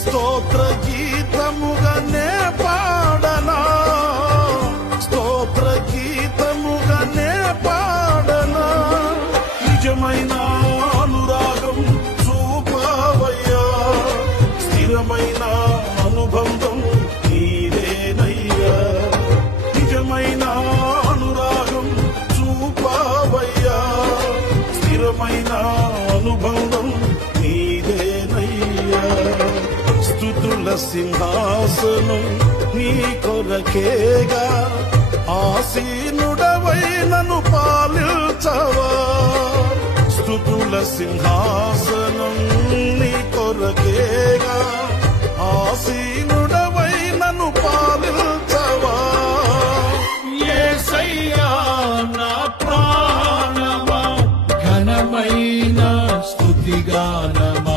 స్తోత్ర గీతముగానే పాడనా, స్తోత్ర గీతముగానే పాడనా. నిజమైన అనురాగం చూపవయ్యా, స్థిరమైన అనుబంధం నీదేనయ్యా. నిజమైన అనురాగం చూపవయ్యా, స్థిరమైన అనుబంధం నీదేనయ్యా. స్తుతుల సింహాసనం నీ కొరకేగా, ఆసీనుడవై నన్ను పాలించవా. స్తుతుల సింహాసనం నీ కొరకేగా, ఆసీనుడవై నన్ను పాలించవా. యేసయ్యా నా ప్రాణమా, ఘనమైన స్తుతిగానమా.